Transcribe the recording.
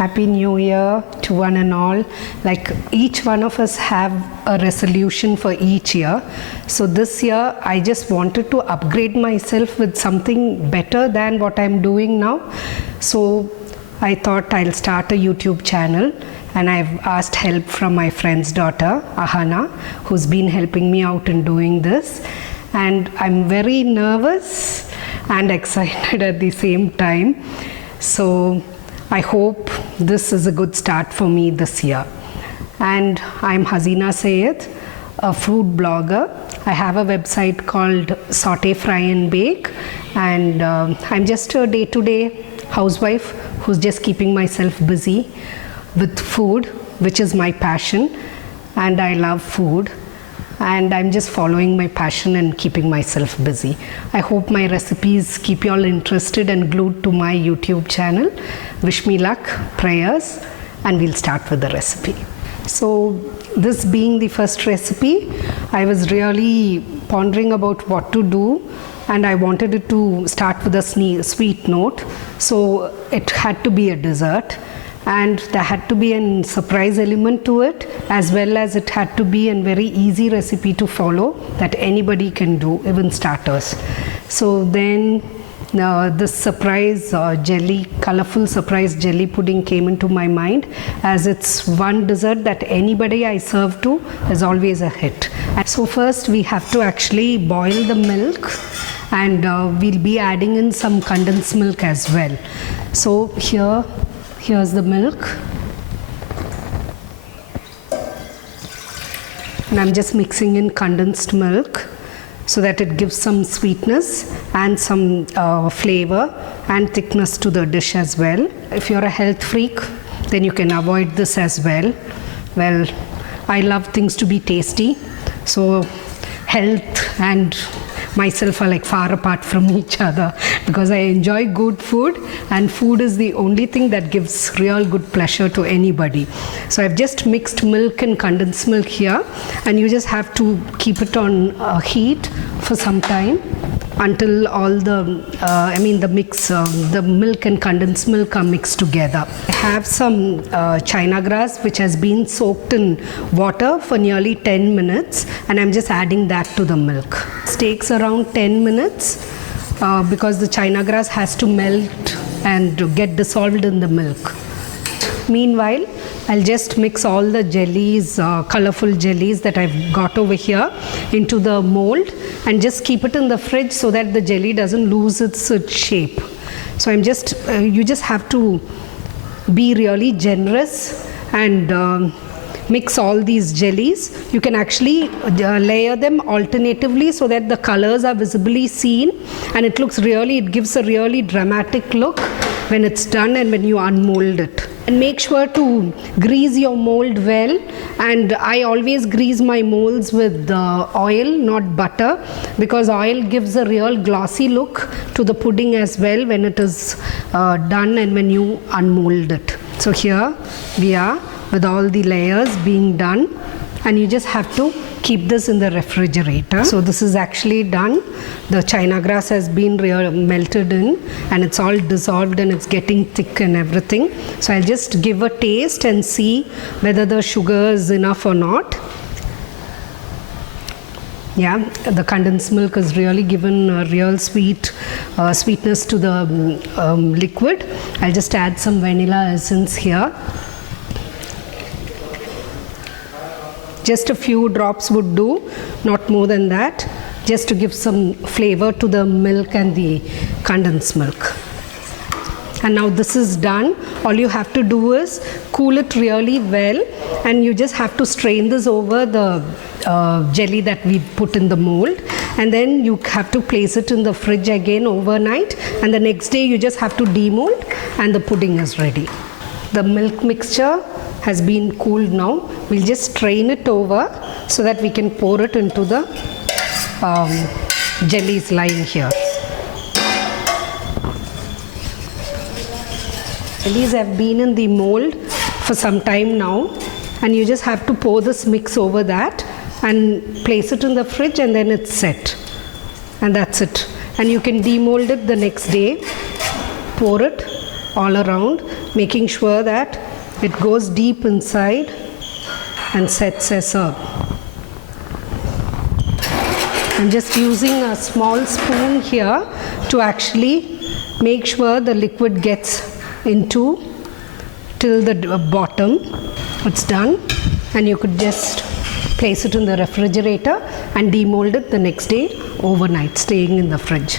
Happy New Year to one and all. Like each one of us have a resolution for each year. So this year I just wanted to upgrade myself with something better than what I'm doing now. So I thought I'll start a YouTube channel, and I've asked help from my friend's daughter, Ahana, who's been helping me out in doing this. And I'm very nervous and excited at the same time. So I hope this is a good start for me this year. And I'm Hazina Sayed, a food blogger. I have a website called Sauté, Fry and Bake, and I'm just a day-to-day housewife who's just keeping myself busy with food, which is my passion, and I love food. And I'm just following my passion and keeping myself busy. I hope my recipes keep you all interested and glued to my YouTube channel. Wish me luck, prayers, and we'll start with the recipe. So this being the first recipe, I was really pondering about what to do, and I wanted it to start with a sweet note. So it had to be a dessert. And there had to be a surprise element to it, as well as it had to be a very easy recipe to follow that anybody can do, even starters. So then this surprise jelly, colorful surprise jelly pudding came into my mind, as it's one dessert that anybody I serve to is always a hit. And so first we have to actually boil the milk, and we'll be adding in some condensed milk as well. So here's the milk, and I'm just mixing in condensed milk so that it gives some sweetness and some flavor and thickness to the dish as well. If you're a health freak, then you can avoid this as well. Well, I love things to be tasty, so health and myself are like far apart from each other, because I enjoy good food, and food is the only thing that gives real good pleasure to anybody. So I've just mixed milk and condensed milk here, and you just have to keep it on heat for some time until all the the milk and condensed milk are mixed together. I have some China grass which has been soaked in water for nearly 10 minutes, and I'm just adding that to the milk. It takes around 10 minutes because the China grass has to melt and get dissolved in the milk. Meanwhile, I'll just mix all the jellies, colorful jellies that I've got over here into the mold, and just keep it in the fridge so that the jelly doesn't lose its shape. So I'm just, you just have to be really generous and mix all these jellies. You can actually layer them alternatively so that the colors are visibly seen, and it gives a really dramatic look when it's done and when you unmold it. And make sure to grease your mold well, and I always grease my molds with oil, not butter, because oil gives a real glossy look to the pudding as well when it is done and when you unmold it. So here we are with all the layers being done, and you just have to keep this in the refrigerator. So this is actually done. The China grass has been melted in, and it's all dissolved and it's getting thick and everything. So I'll just give a taste and see whether the sugar is enough or not. Yeah, the condensed milk has really given a real sweetness to the liquid. I'll just add some vanilla essence here. Just a few drops would do, not more than that, just to give some flavor to the milk and the condensed milk. And now this is done. All you have to do is cool it really well, and you just have to strain this over the jelly that we put in the mold, and then you have to place it in the fridge again overnight, and the next day you just have to demold, and the pudding is ready. The milk mixture has been cooled now. We'll just strain it over so that we can pour it into the jellies lying here. Jellies have been in the mold for some time now, and you just have to pour this mix over that and place it in the fridge, and then it's set. And that's it. And you can demold it the next day, pour it all around, making sure that it goes deep inside and sets as a. I'm just using a small spoon here to actually make sure the liquid gets into till the bottom. It's done, and you could just place it in the refrigerator and demold it the next day overnight, staying in the fridge.